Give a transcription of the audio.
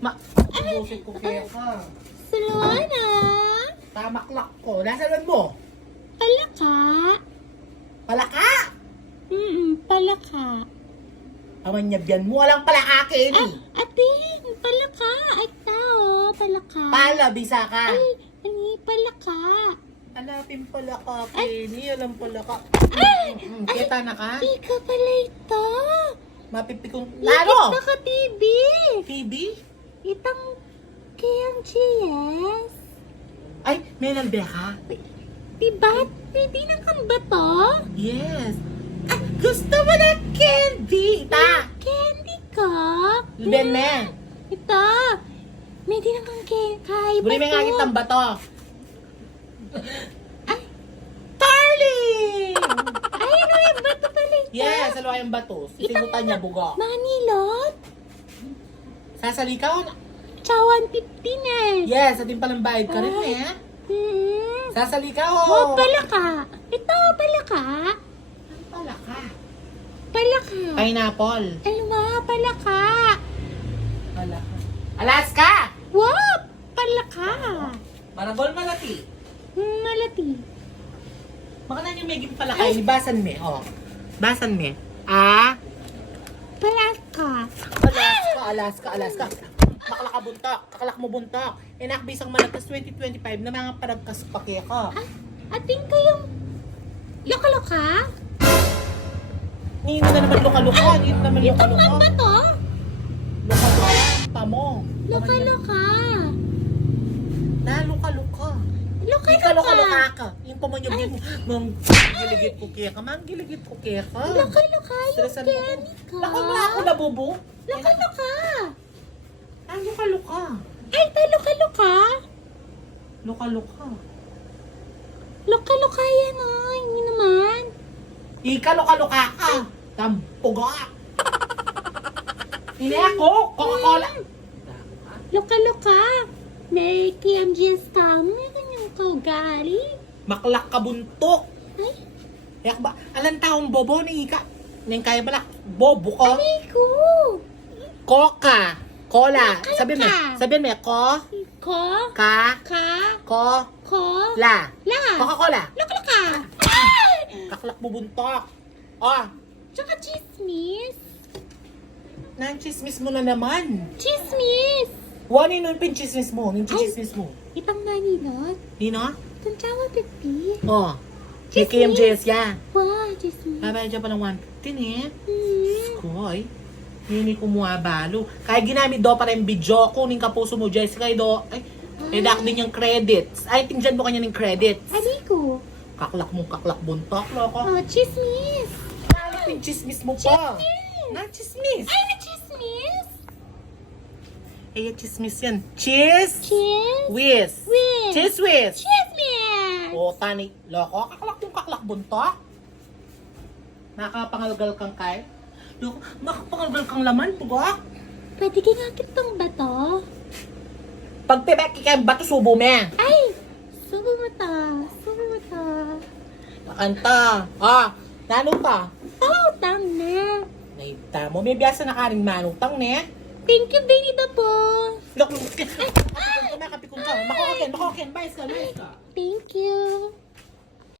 Busit ko kaya ka. Suluana. Tamaklak ko. Nasaan mo? Palaka. Palaka! Palaka. Amanyabyan mo. Walang palaka, Kenny. Atin, palaka. Ay, tao, palaka. Pala, bisa ka. Ay, palaka. Alapin palaka, Kenny. Alam palaka. Kita na ka? Ika pala ito. Mapipikong... Ano? Ika ka, TV. TV? Itang kayang GS. Ay, may nalbe ka? Diba? Hindi na kang ba to? Yes. Ah, gusto mo na candy? Ita! Candy ko? Ben, me. Ito. May di na kang kay Buli may nga kitang bato. Darling! Ay, ano yung bato pala ito? Yes, alawa yung bato. Sisimutan niya, bugo. Manilot? Sasalikaw? Chawan 15 eh. Yes, ating palang bayad ka rin eh. Sasalikaw. Oh, palaka. Ito, palaka. Palaka. Palaka. Pineapple. Ano nga, palaka. Palaka. Alaska! Wow, palaka. Maragol malaki. Malati. Baka na yung meging palaka. Basan me. Oh. Basan me. Ah? Palaka. Alaska. Makalaka buntak. Kakalak mo buntak. Inakbisang malakas 2025 na mga paragkas pake ka. Ating kayong loka-loka? Nino na naman luka-luka. Nino naman Ito luka-luka. nga ba to? Luka-luka. Pamo. Loka-loka. Na luka-luka. Loka-loka. Luka-luka ka. Yung pamanyo mo. Mang giligit ko kaya ka. Mang giligit ko kaya ka. Loka-loka yung Stresan mo ko. candy ko. Lako mo ako nabubo. Loka-loka. Ah, luka-luka. Ay, loka-loka. Luka-luka. Loka-loka yan ah. Hindi naman. Ika luka-luka ka. Tampuga. Hindi ako. Coca-Cola. Loka-loka. May KMGS ka. May kanyang kaugali. Maklak ka buntok. Ay, Yak ba? Alang taong bobo ni Ika. Nang kaya balak. Bobo ko. Rico. Coca. Cola. Coca-Cola. Sabihin mo, ko. Ko. Ka. Ka. Ko. Ko. La. La. Coca-Cola. Loka-loka. Ay! Kaklak mo buntok. Oh. Tsaka chismis. Nang-chismis mo na naman. Chismis. Wani nun pin-chismis mo. Yung-chismis mo. Itang maninot. Nino? Itang chawa pipi. Oh. May Chismis. KMJS yan. Wow, chismis. Babaya dyan pa ng 115 eh. Hmm. Skoy. Hindi ko balo. Kaya ginamit do para yung video. Kunin ka puso mo, Jessica. Do. Ay, may dak din yung credits. Ay, tingnan mo kanya ng credits. Aliko. Kaklak mong kaklak buntok, loko. Oh, chismis. Ano yung chismis mo pa? Na chismis. Ay, na chismis. Ay, chismis yan. Cheese. Cheese. Whiz. Whiz. Cheese whiz. Chismis. O, tani. Loko, kaklak yung kaklak buntok. Nakapangalgal kang kay. Loko, nakapangalgal kang laman, tugok. Pwede ka nga kitang bato. Pag pibeki kayo, bato subo me. Ay! Subo mata. Subo mata. Makanta. Ah, nanong pa? Pautang na. Naita mo, may biyasa na karing manutang ne. Thank you, baby Babo. Look, kapikon ka. Makoken. Bayas ka. Thank you.